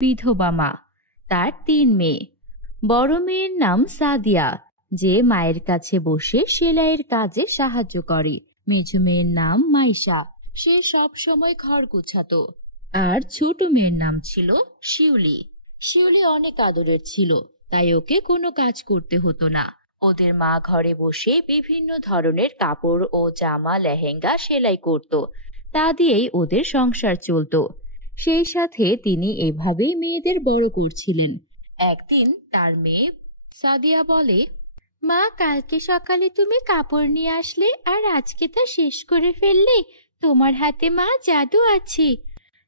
বিধবা মা। তার ৩ মেয়ে। বড় মেয়ের নাম সাদিয়া, যে মায়ের কাছে বসে সেলাইয়ের কাজে সাহায্য করে। মেঝো মেয়ের নাম মাইশা, সে সব সময় ঘর গোছাতো। আর ছোট মেয়ের নাম ছিল শিউলি। শিউলি অনেক আদরের ছিল, তাই ওকে কোনো কাজ করতে হতো না। ওদের মা ঘরে বসে বিভিন্ন ধরনের কাপড় ও জামা লেহেঙ্গা সেলাই করত, তা দিয়েই ওদের সংসার চলতো। সেই সাথে তিনি এভাবেই মেয়েদের বড় করছিলেন। একদিন তার মেয়ে সাদিয়া বলে, মা, কালকে সকালে তুমি কাপড় নিয়ে আসলে আর আজকে তা শেষ করে ফেললে। তোমার হাতে মা জাদু আছে।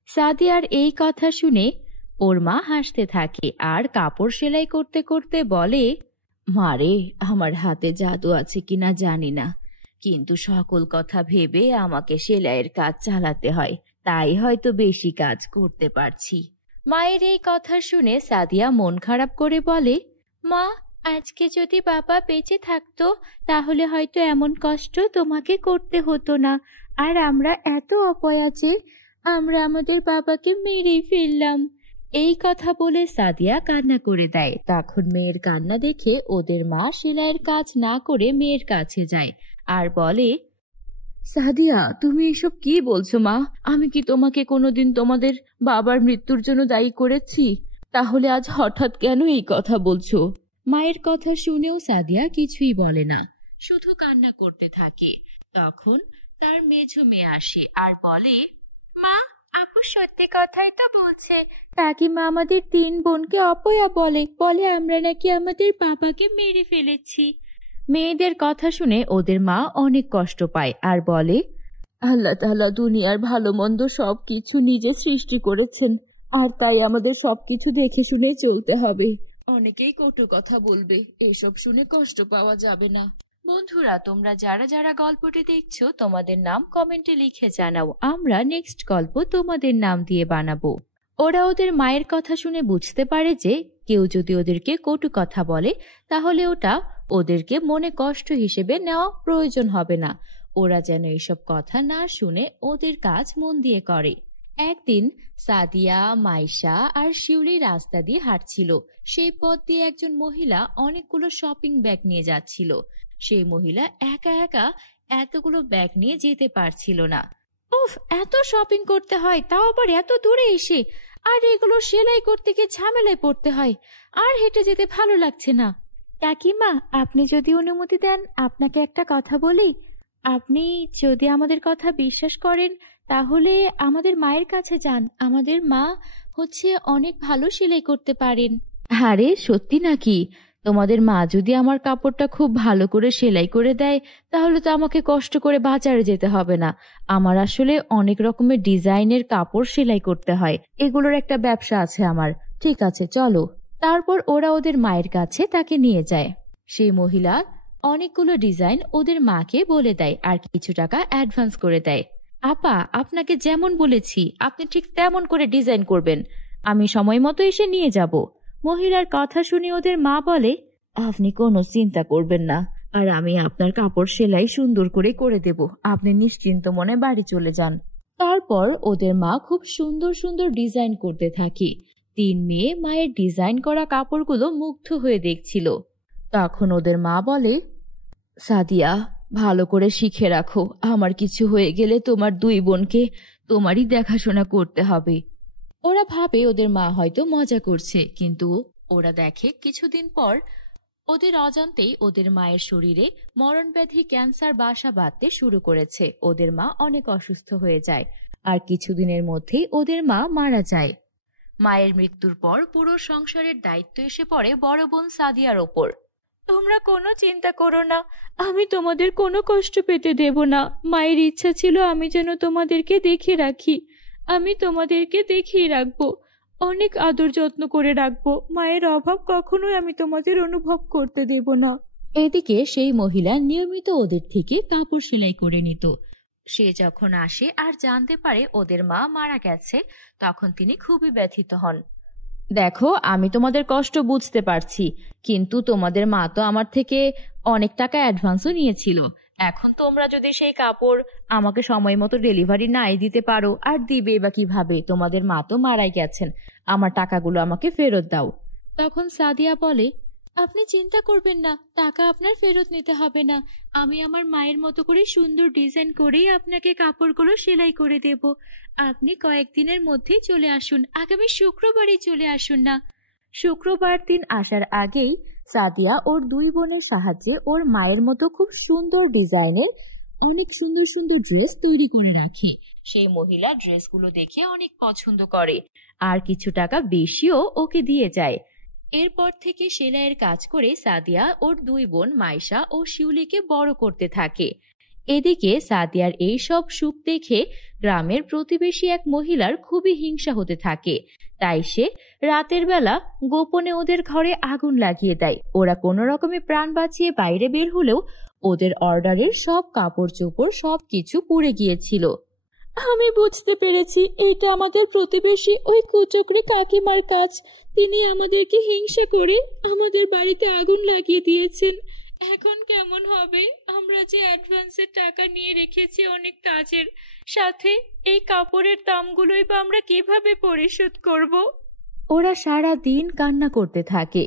সাদিয়ার এই কথা শুনে ওর মা হাসতে থাকে আর কাপড় সেলাই করতে করতে বলে, মারে, আমার হাতে জাদু আছে কিনা জানি না, কিন্তু সকল কথা ভেবে আমাকে সেলাইয়ের কাজ চালাতে হয়, তাই হয়তো বেশি কাজ করতে পারছি। মায়ের এই কথা শুনে সাদিয়া মন খারাপ করে বলে, মা, আজকে যদি বাবা বেঁচে থাকতো তাহলে হয়তো এমন কষ্ট তোমাকে করতে হতো না। আর আমরা এত অপয়া যে আমরা আমাদের বাবাকে মেরেই ফেললাম। এই কথা বলে সাদিয়া কান্না করে দেয়। তখন মেয়ের কান্না দেখে ওদের মা সেলাইয়ের কাজ না করে মেয়ের কাছে যায় আর বলে, সাদিয়া, তুমি এসব কি বলছো মা? আমি কি তোমাকে কোনোদিন তোমাদের বাবার মৃত্যুর জন্য দায়ী করেছি? তাহলে আজ হঠাৎ কেন এই কথা বলছো? মায়ের কথা শুনেও সাদিয়া কিছুই বলে না, শুধু কান্না করতে থাকে। তখন তার মেঝো মেয়ে আসে আর বলে, মা, আপু সত্যি কথাই তো বলছে। কাকিমা আমাদের ৩ বোনকে অপয়া বলে বলে আমরা নাকি আমাদের বাবাকে মেরে ফেলেছি। মেয়েদের কথা শুনে ওদের মা অনেক কষ্ট পায় আর বলে, আল্লাহ তাআলা দুনিয়ার ভালো মন্দ সবকিছু নিজে সৃষ্টি করেছেন, আর তাই আমাদের সবকিছু দেখে শুনে চলতে হবে। অনেকেই কটু কথা বলবে, এসব শুনে কষ্ট পাওয়া যাবে না। বন্ধুরা, তোমরা যারা যারা গল্পটি দেখছো তোমাদের নাম কমেন্টে লিখে জানাও, আমরা নেক্সট গল্প তোমাদের নাম দিয়ে বানাবো। ওরা ওদের মায়ের কথা শুনে বুঝতে পারে যে কেউ যদি ওদেরকে কটু কথা বলে তাহলে ওটা ওদেরকে মনে কষ্ট হিসেবে নেওয়া প্রয়োজন হবে না। ওরা যেন এইসব কথা না শুনে ওদের কাজ মন দিয়ে করে। একদিন সাদিয়া, মাইশা আর শিউলি রাস্তা দিয়ে হাঁটছিল। সেই পথ দিয়ে একজন মহিলা অনেকগুলো শপিং ব্যাগ নিয়ে যাচ্ছিল। সেই মহিলা একা একা এতগুলো ব্যাগ নিয়ে যেতে পারছিল না। উফ, এত শপিং করতে হয়, তাও আবার এত দূরে এসে, আর এগুলো সেলাই করতে গিয়ে ঝামেলায় পড়তে হয়, আর হেঁটে যেতে ভালো লাগছে না। কাকিমা, আপনি যদি অনুমতি দেন আপনাকে একটা কথা বলি। আপনি যদি আমাদের কথা বিশ্বাস করেন তাহলে আমাদের মায়ের কাছে যান। আমাদের মা অনেক ভালো সেলাই করতে পারেন। আরে সত্যি নাকি? তোমাদের মা যদি আমার কাপড়টা খুব ভালো করে সেলাই করে দেয় তাহলে তো আমাকে কষ্ট করে বাজারে যেতে হবে না। আমার আসলে অনেক রকমের ডিজাইনের কাপড় সেলাই করতে হয়, এগুলোর একটা ব্যবসা আছে আমার। ঠিক আছে, চলো। তারপর ওরা ওদের মায়ের কাছে তাকে নিয়ে যায়। সেই মহিলা অনেকগুলো ডিজাইন ওদের মাকে বলে দেয় আর কিছু টাকা অ্যাডভান্স করে দেয়। আপা, আপনাকে যেমন বলেছি আপনি ঠিক তেমন করে ডিজাইন করবেন, আমি সময় মতো এসে নিয়ে যাব। মহিলার কথা শুনে ওদের মা বলে, আপনি কোনো চিন্তা করবেন না, আর আমি আপনার কাপড় সেলাই সুন্দর করে দেব, আপনি নিশ্চিন্ত মনে বাড়ি চলে যান। তারপর ওদের মা খুব সুন্দর সুন্দর ডিজাইন করতে থাকে। ৩ মেয়ে মায়ের ডিজাইন করা কাপড়গুলো মুগ্ধ হয়ে দেখছিল। তখন ওদের মা বলে, সাদিয়া, ভালো করে শিখে রাখো, আমার কিছু হয়ে গেলে তোমার 2 বোনকে তোমারই দেখাশোনা করতে হবে। ওরা ভাবে ওদের মা হয়তো মজা করছে, কিন্তু ওরা দেখে কিছুদিন পর ওদের অজান্তেই ওদের মায়ের শরীরে মরণব্যাধি ক্যান্সার বাসা বাঁধতে শুরু করেছে। ওদের মা অনেক অসুস্থ হয়ে যায় আর কিছুদিনের মধ্যেই ওদের মা মারা যায়। মায়ের মৃত্যুর পর পুরো সংসারের দায়িত্ব এসে পড়ে বড় বোন সাদিয়ার ওপর। তোমরা কোনো চিন্তা করো না, আমি তোমাদের কোনো কষ্ট পেতে দেব না। মায়ের ইচ্ছা ছিল আমি যেন তোমাদেরকে দেখে রাখি, আমি তোমাদেরকে দেখিয়ে রাখবো, অনেক আদর যত্ন করে রাখবো। মায়ের অভাব কখনোই আমি তোমাদের অনুভব করতে দেব না। এদিকে সেই মহিলা নিয়মিত ওদের থেকে কাপড় সেলাই করে নিত। সে যখন আসে আর জানতে পারে ওদের মা মারা গেছে তখন তিনি খুবই ব্যথিত হন। দেখো, আমি তোমাদের কষ্ট বুঝতে পারছি, কিন্তু তোমাদের মা তো আমার থেকে অনেক টাকা অ্যাডভান্সও নিয়েছিল। এখন তোমরা যদি সেই কাপড় আমাকে সময় মতো ডেলিভারি নাই দিতে পারো, আর দিবে বা কিভাবে? তোমাদের মা তো মারাই গেছেন, আমার টাকাগুলো আমাকে ফেরত দাও। তখন সাদিয়া বলে, আপনি চিন্তা করবেন না, টাকা আপনার ফেরত নিতে হবে না। আমি আমার মায়ের মতো করে সুন্দর ডিজাইন করেই আপনাকে কাপড়গুলো সেলাই করে দেব। আপনি কয়েকদিনের মধ্যেই চলে আসুন, আগামী শুক্রবারই চলে আসুন না। শুক্রবার দিন আসার আগেই সাদিয়া ওর দুই বোনের সাহায্যে ওর মায়ের মতো খুব সুন্দর ডিজাইনের অনেক সুন্দর সুন্দর ড্রেস তৈরি করে রাখে। সেই মহিলা ড্রেসগুলো দেখে অনেক পছন্দ করে আর কিছু টাকা বেশিও ওকে দিয়ে যায়। এরপর থেকে সেলাইয়ের কাজ করে সাদিয়া ওর দুই বোন মাইশা ও শিউলিকে বড় করতে থাকে। এদিকে সাদিয়ার এই সব সুখ দেখে গ্রামের প্রতিবেশী এক মহিলার খুবই হিংসা হতে থাকে। তাই সে রাতের বেলা গোপনে ওদের ঘরে আগুন লাগিয়ে দেয়। ওরা কোনো রকমে প্রাণ বাঁচিয়ে বাইরে বের হলেও ওদের অর্ডারের সব কাপড় চোপড় সবকিছু পুড়ে গিয়েছিল। আমি বুঝতে পেরেছি এটা আমাদের প্রতিবেশী ওই কুচক্রী কাকিমার কাজ। তিনি আমাদেরকে হিংসা করে আমাদের বাড়িতে আগুন লাগিয়ে দিয়েছেন। এখন কেমন হবে? আমরা যে অ্যাডভান্সের টাকা নিয়ে রেখেছি অনেক কাজের, সাথে এই কাপড়ের দামগুলোই বা আমরা কিভাবে পরিশোধ করব? ওরা সারা দিন কান্না করতে থাকে,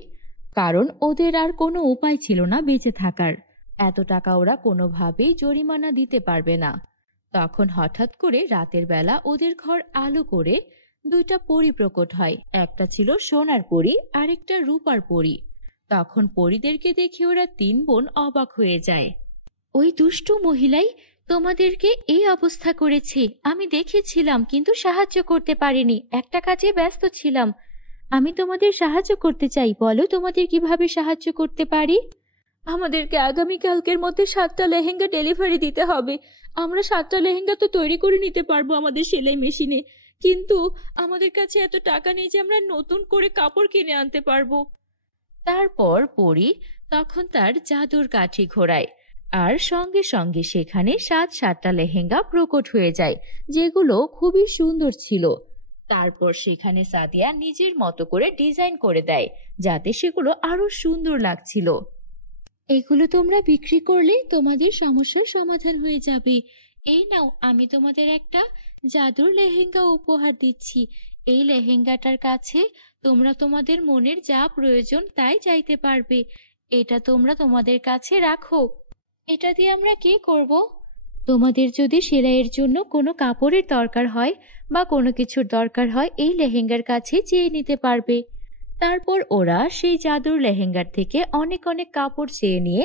কারণ ওদের আর কোনো উপায় ছিল না বেঁচে থাকার। এত টাকা ওরা কোনোভাবেই জরিমানা দিতে পারবে না। তখন হঠাৎ করে রাতের বেলা ওদের ঘর আলো করে দুইটা পরী প্রকট হয়। একটা ছিল সোনার পরী, আরেকটা রূপার পরী। তখন পরীদেরকে দেখে ওরা তিন বোন অবাক হয়ে যায়। ওই দুষ্টু মহিলাই তোমাদেরকে এই অবস্থা করেছে। আমি দেখেছিলাম, কিন্তু সাহায্য করতে পারিনি, একটা কাজে ব্যস্ত ছিলাম। আমি তোমাদের সাহায্য করতে চাই, বলো তোমাদের কিভাবে সাহায্য করতে পারি? আমাদেরকে আগামীকালকের মধ্যে 7টা লেহেঙ্গা ডেলিভারি দিতে হবে। আমরা 7টা লেহেঙ্গা তো তৈরি করে নিতে পারবো আমাদের সেলাই মেশিনে, কিন্তু আমাদের কাছে এত টাকা নেই যে আমরা নতুন করে কাপড় কিনে আনতে পারবো। তারপর পরী তখন তার জাদুর কাঠি ঘোরায় আর সঙ্গে সঙ্গে সেখানে 7টা লেহেঙ্গা প্রকট হয়ে যায়, যেগুলো খুবই সুন্দর ছিল। তারপর সেখানে সাদিয়া নিজের মতো করে ডিজাইন করে দেয়, যাতে সেগুলো আরো সুন্দর লাগছিল। এগুলো তোমরা বিক্রি করলে তোমাদের সমস্যার সমাধান হয়ে যাবে। এই নাও, আমি তোমাদের একটা জাদুর লেহেঙ্গা উপহার দিচ্ছি। এই লেহেঙ্গাটার কাছে তোমরা তোমাদের মনের যা প্রয়োজন তাই চাইতে পারবে। এটা তোমরা তোমাদের কাছে রাখো। এটা দিয়ে আমরা কি করব? তোমাদের যদি সেলাইয়ের জন্য কোনো কাপড়ের দরকার হয় বা কোনো কিছুর দরকার হয়, এই লেহেঙ্গার কাছে চেয়ে নিতে পারবে। তারপর ওরা সেই জাদুর লেহেঙ্গার থেকে অনেক অনেক কাপড় চেয়ে নিয়ে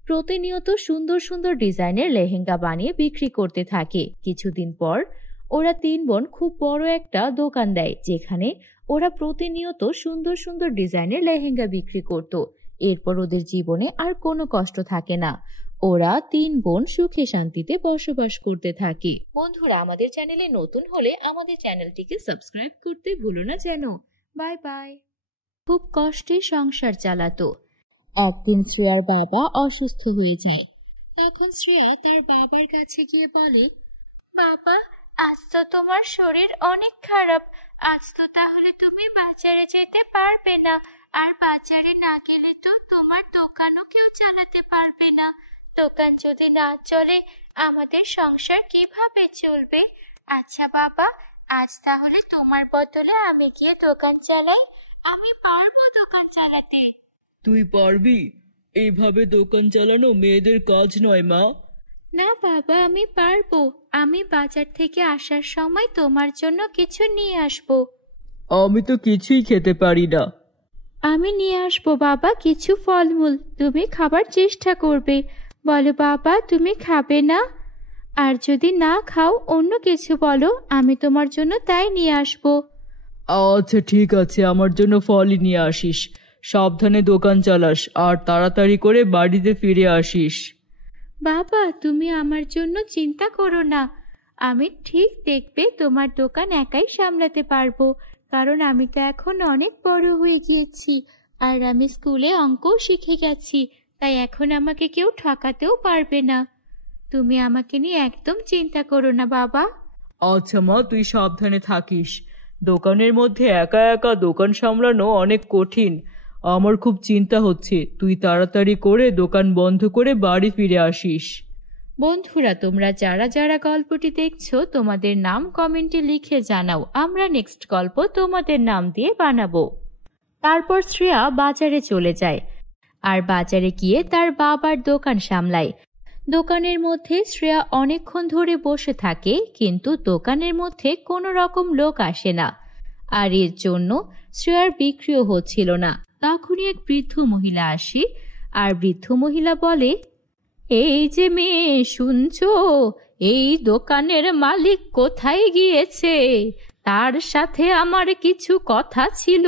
প্রতিনিয়ত সুন্দর সুন্দর ডিজাইনের লেহেঙ্গা বানিয়ে বিক্রি করতে থাকে। কিছুদিন পর ওরা তিন বোন খুব বড় একটা দোকান দেয়, যেখানে ওরা প্রতিনিয়ত সুন্দর সুন্দর ডিজাইনের লেহেঙ্গা বিক্রি করত। এরপর ওদের জীবনে আর কোনো কষ্ট থাকে না। ওরা তিন বোন সুখে শান্তিতে বসবাস করতে থাকে। বন্ধুরা, আমাদের চ্যানেলে নতুন হলে আমাদের চ্যানেলটিকে সাবস্ক্রাইব করতে ভুলো না যেন। Bye bye. খুব কষ্টে সংসার চালাতো। একদিন শ্রেয়ার বাবা অসুস্থ হয়ে যায়। তখন শ্রেয়া তার বাবার কাছে গিয়ে বলে, বাবা, আজ তো তোমার শরীর অনেক খারাপ। আজ তো তাহলে তুমি বাজারে যেতে পারবে না, আর বাজারে না গেলে তো তোমার দোকানও কেউ চালাতে পারবে না। দোকান যদি না চলে আমাদের সংসার কিভাবে চলবে? আচ্ছা বাবা, আজ তাহলে তোমার বদলে আমি গিয়ে দোকান চালাই। আমি পারবো দোকান চালাতে। তুই পারবি? এইভাবে দোকান চালানো মেয়েদের কাজ নয় মা। না বাবা, আমি পারবো। আমি বাজার থেকে আসার সময় তোমার জন্য কিছু নিয়ে আসবো। আমি তো কিছুই খেতে পারি না। আমি নিয়ে আসবো বাবা কিছু ফলমূল, তুমি খাবার চেষ্টা করবে। বলো বাবা, তুমি খাবে না? আর যদি না খাও অন্য কিছু বলো, আমি তোমার জন্য তাই নিয়ে আসবো। আচ্ছা ঠিক আছে, আমার জন্য ফলই নিয়ে আসিস। সাবধানে দোকান চালাস আর তাড়াতাড়ি করে বাড়িতে ফিরে আসিস। বাবা, তুমি আমার জন্য চিন্তা করো না। আমি ঠিক দেখবে তোমার দোকান একাই সামলাতে পারবো, কারণ আমি তো এখন অনেক বড় হয়ে গিয়েছি আর আমি স্কুলে অঙ্কও শিখে গেছি। তাই এখন আমাকে কেউ ঠকাতেও পারবে না। তুমি আমাকে নিয়ে একদম চিন্তা করো না বাবা। আচ্ছা মা, তুই সাবধানে থাকিস। দোকানের মধ্যে একা একা দোকান সামলানো অনেক কঠিন। আমার খুব চিন্তা হচ্ছে। তুই তাড়াতাড়ি করে দোকান বন্ধ করে বাড়ি ফিরে আসিস। বন্ধুরা, তোমরা যারা যারা গল্পটি দেখছো তোমাদের নাম কমেন্টে লিখে জানাও, আমরা নেক্সট গল্প তোমাদের নাম দিয়ে বানাবো। তারপর শ্রেয়া বাজারে চলে যায় আর বাজারে গিয়ে তার বাবার দোকান সামলায়। দোকানের মধ্যে শ্রেয়া অনেকক্ষণ ধরে বসে থাকে, কিন্তু দোকানের মধ্যে কোনো রকম লোক আসে না, আর এর জন্য শ্রেয়ার বিক্রিও হচ্ছিল না। তখনই এক বৃদ্ধ মহিলা আসে আর বৃদ্ধ মহিলা বলে, এই যে মেয়ে, শুনছো? এই দোকানের মালিক কোথায় গিয়েছে? তার সাথে আমার কিছু কথা ছিল।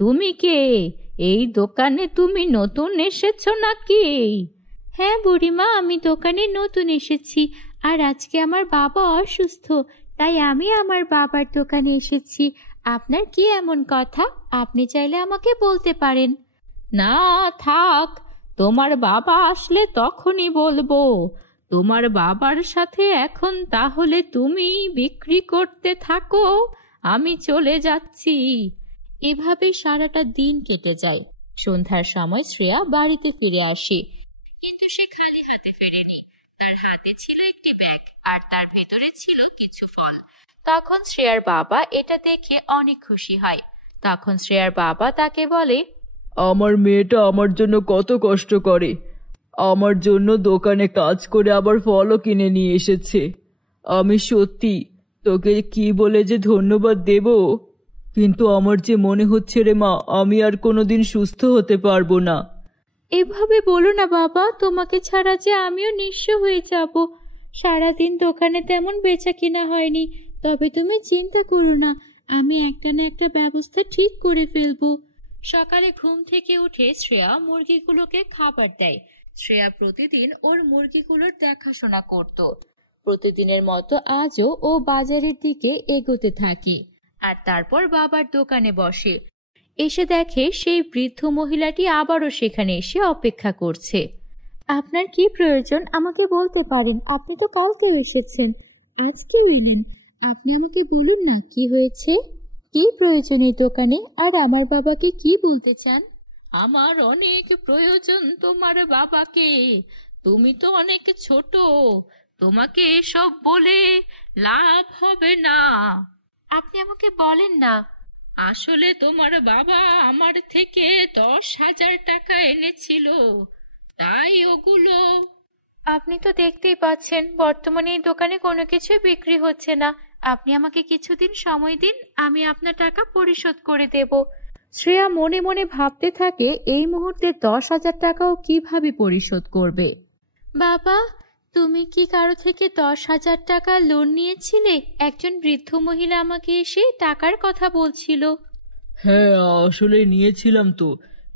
তুমি কে? এই দোকানে তুমি নতুন এসেছো নাকি? হ্যাঁ বুড়িমা, আমি দোকানে নতুন এসেছি, আর আজকে আমার বাবা অসুস্থ, তাই আমি আমার বাবার দোকানে এসেছি। আপনার কি এমন কথা? আপনি চাইলে আমাকে বলতে পারেন। না থাক, তোমার বাবা আসলে তখনই বলবো। তোমার বাবার সাথে এখন তাহলে তুমি বিক্রি করতে থাকো, আমি চলে যাচ্ছি। এভাবে সারাটা দিন কেটে যায়। সন্ধ্যার সময় শ্রেয়া বাড়িতে ফিরে আসে, কিন্তু সে খালি হাতে ফেরেনি। তার হাতে ছিল একটি ব্যাগ আর তার ভেতরে ছিল কিছু ফল। তখন শ্রেয়ার বাবা এটা দেখে অনেক খুশি হয়। তখন শ্রেয়ার বাবা তাকে বলে, আমার মেয়েটা আমার জন্য কত কষ্ট করে, আমার জন্য দোকানে কাজ করে আবার ফলও কিনে নিয়ে এসেছে। আমি সত্যি তোকে কি বলে যে ধন্যবাদ দেব, কিন্তু আমার যে মনে হচ্ছে রে মা, আমি আর কোনোদিন সুস্থ হতে পারবো না। এভাবে বলো না বাবা, তোমাকে ছাড়া যে আমিও নিঃস্ব হয়ে যাব। সারাদিন দোকানে তেমন বেচা কিনা হয়নি, তবে তুমি চিন্তা করো না, আমি একটা না একটা ব্যবস্থা ঠিক করে ফেলবো। সকালে ঘুম থেকে উঠে শ্রেয়া মুরগিগুলোকে খাবার দেয়। শ্রেয়া প্রতিদিন ওর মুরগিগুলোর দেখাশোনা করত। প্রতিদিনের মতো আজও ও বাজারের দিকে এগোতে থাকে আর তারপর বাবার দোকানে বসে। এসে দেখে সেই বৃদ্ধ মহিলাটি আবারও সেখানে এসে অপেক্ষা করছে। আপনার কি প্রয়োজন আমাকে বলতে পারেন, আপনি তো কালকেও এসেছেন, আজকেও এলেন। আপনি আমাকে বলুন না কি হয়েছে, কি প্রয়োজন এই দোকানে, আর আমার বাবাকে কি বলতে চান? আমার অনেক প্রয়োজন তোমার বাবাকে, তুমি তো অনেক ছোট, তোমাকে এসব বলে লাভ হবে না। আপনি আমাকে বলেন না। আসলে তোমার বাবা আমার থেকে 10,000 টাকা এনেছিল, তাই ওগুলো। আপনি তো দেখতেই পাচ্ছেন বর্তমানে এই দোকানে কোনো কিছুই বিক্রি হচ্ছে না। আপনি আমাকে কিছুদিন সময় দিন, আমি আপনার টাকা পরিশোধ করে দেব। শ্রেয়া মনে মনে ভাবতে থাকে এই মুহূর্তে 10,000 টাকাও কিভাবে পরিশোধ করবে। বাবা, তুমি কি কারো থেকে 10,000 টাকা লোন নিয়েছিলে? একজন বৃদ্ধ মহিলা আমাকে এসে টাকার কথা বলছিল। হ্যাঁ, আসলে নিয়েছিলাম তো,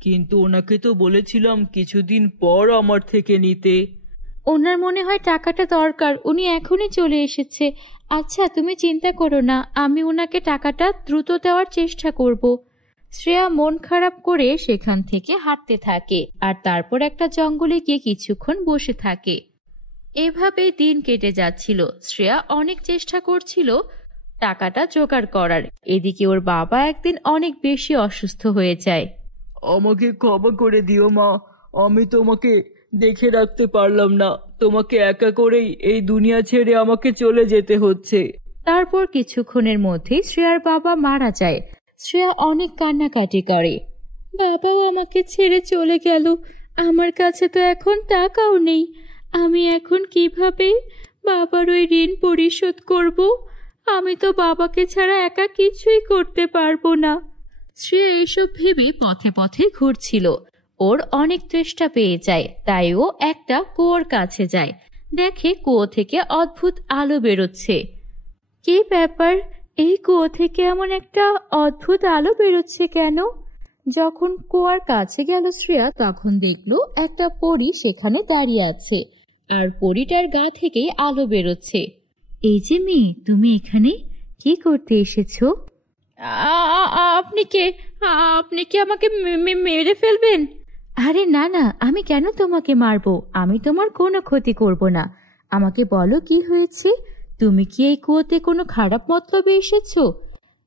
কিন্তু ওনাকে তো বলেছিলাম কিছুদিন পর আমার থেকে নিতে। ওনার মনে হয় টাকাটা দরকার, উনি এখনই চলে এসেছে। আচ্ছা তুমি চিন্তা করো না, আমি ওনাকে টাকাটা দ্রুত দেওয়ার চেষ্টা করব। শ্রেয়া মন খারাপ করে সেখান থেকে হাঁটতে থাকে আর তারপর একটা জঙ্গলে গিয়ে কিছুক্ষণ বসে থাকে। এভাবে দিন কেটে যাচ্ছিল। শ্রেয়া অনেক চেষ্টা করছিল টাকাটা জোগাড় করার। এদিকে ওর বাবা একদিন অনেক বেশি অসুস্থ হয়ে যায়। আমাকে ক্ষমা করে দিও মা, আমি তোমাকে দেখে রাখতে পারলাম না, তোমাকে একা করেই এই দুনিয়া ছেড়ে আমাকে চলে যেতে হচ্ছে। তারপর কিছুক্ষণের মধ্যেই শ্রেয়ার বাবা মারা যায়। শ্রেয়া অনেক কান্নাকাটি করে। বাবাও আমাকে ছেড়ে চলে গেল, আমার কাছে তো এখন টাকাও নেই। আমি এখন কিভাবে বাবার ওই ঋণ পরিশোধ করব? আমি তো বাবাকে ছাড়া একা কিছুই করতে পারবো না। শ্রেয়া এইসব ভেবে পথে পথে ঘুরছিল। ওর অনেক তেষ্টা পেয়ে যায়, তাই ও একটা কুয়োর কাছে যায়। দেখে কুয়ো থেকে অদ্ভুত আলো বেরোচ্ছে। কি ব্যাপার, এই কুয়ো থেকে এমন একটা অদ্ভুত আলো বেরোচ্ছে কেন? যখন কুয়ার কাছে গেল শ্রেয়া, তখন দেখলো একটা পরী সেখানে দাঁড়িয়ে আছে আর পরীটার গা থেকেই আলো বেরোচ্ছে। এই যে মেয়ে, তুমি এখানে কি করতে এসেছো? আপনি কে? আপনি কি আমাকে মেরে ফেলবেন? আরে না না, আমি কেন তোমাকে মারবো? আমি তোমার কোনো ক্ষতি করব না। আমাকে বলো কি হয়েছে? তুমি কি এই কুয়োতে কোনো খারাপ মতলবে এসেছো?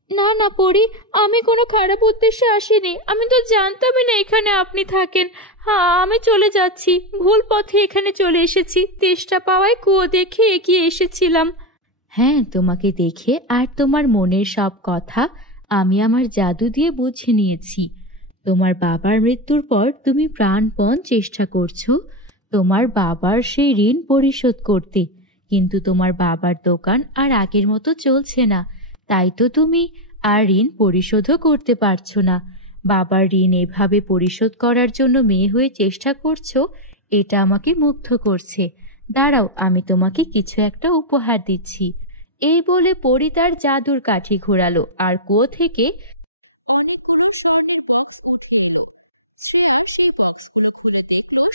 না না পরি, আমি কোনো খারাপ উদ্দেশ্যে আসিনি। আমি তো জানতামই না এখানে আপনি থাকেন। হ্যাঁ, আমি চলে যাচ্ছি। ভুল পথে এখানে চলে এসেছি। তেষ্টা পাওয়ায় কুয়ো দেখে এগিয়ে এসেছিলাম। হ্যাঁ, তোমাকে দেখে আর তোমার মনের সব কথা আমি আমার জাদু দিয়ে বুঝে নিয়েছি। তোমার বাবার মৃত্যুর পর তুমি প্রাণপণ চেষ্টা করছো তোমার বাবার সেই ঋণ পরিশোধ করতে, কিন্তু তোমার বাবার দোকান আর আগের মতো চলছে না। তাই তো তুমি আর ঋণ পরিশোধও করতে পারছো না। বাবার ঋণ এভাবে পরিশোধ করার জন্য মেয়ে হয়ে চেষ্টা করছো, এটা আমাকে মুগ্ধ করছে। দাঁড়াও, আমি তোমাকে কিছু একটা উপহার দিচ্ছি। এই বলে পরি তার জাদুর কাঠি ঘোরালো আর কুয়ো থেকে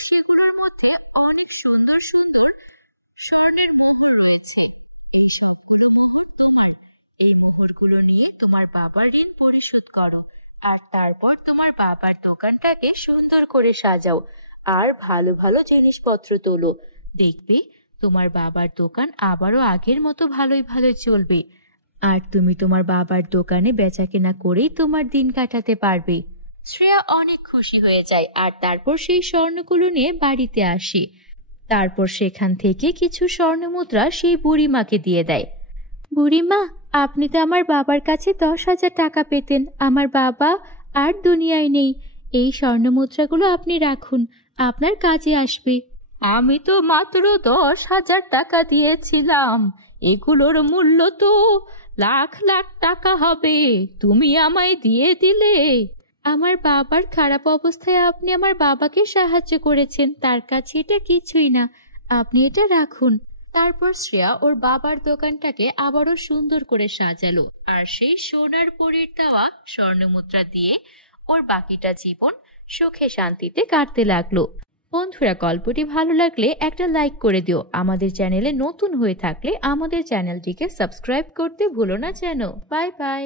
সেগুলোর মধ্যে অনেক সুন্দর সুন্দর স্বর্ণের মোহর রয়েছে। এই সবগুলো মোহর তোমার। এই মোহরগুলো নিয়ে তোমার বাবার ঋণ পরিশোধ করো, আর তারপর তোমার বাবার দোকানটাকে সুন্দর করে সাজাও আর ভালো ভালো জিনিসপত্র তোলো। দেখবে তোমার বাবার দোকান আবারও আগের মতো ভালোই ভালোই চলবে, আর তুমি তোমার বাবার দোকানে বেচাকেনা করেই তোমার দিন কাটাতে পারবে। শ্রেয়া অনেক খুশি হয়ে যায় আর তারপর সেই স্বর্ণগুলো নিয়ে বাড়িতে আসে। তারপর সেখান থেকে কিছু স্বর্ণমুদ্রা সেই বুড়িমাকে দিয়ে দেয়। বুড়িমা, আপনি তো আমার বাবার কাছে 10,000 টাকা পেতেন। আমার বাবা আর দুনিয়ায় নেই। এই স্বর্ণমুদ্রাগুলো আপনি রাখুন, আপনার কাজে আসবে। আমি তো মাত্র 10,000 টাকা দিয়েছিলাম। এগুলোর মূল্য তো লাখ লাখ টাকা হবে। তুমি আমায় দিয়ে দিলে। আমার বাবার খারাপ অবস্থায় আপনি আমার বাবাকে সাহায্য করেছেন, তার কাছে এটা কিছুই না। আপনি এটা রাখুন। তারপর শ্রেয়া ওর বাবার দোকানটাকে আবারও সুন্দর করে সাজালো আর সেই সোনার পরীর দেওয়া স্বর্ণমুদ্রা দিয়ে ওর বাকিটা জীবন সুখে শান্তিতে কাটতে লাগলো। বন্ধুরা, গল্পটি ভালো লাগলে একটা লাইক করে দিও। আমাদের চ্যানেলে নতুন হয়ে থাকলে আমাদের চ্যানেলটিকে সাবস্ক্রাইব করতে ভুলো না যেন। Bye bye.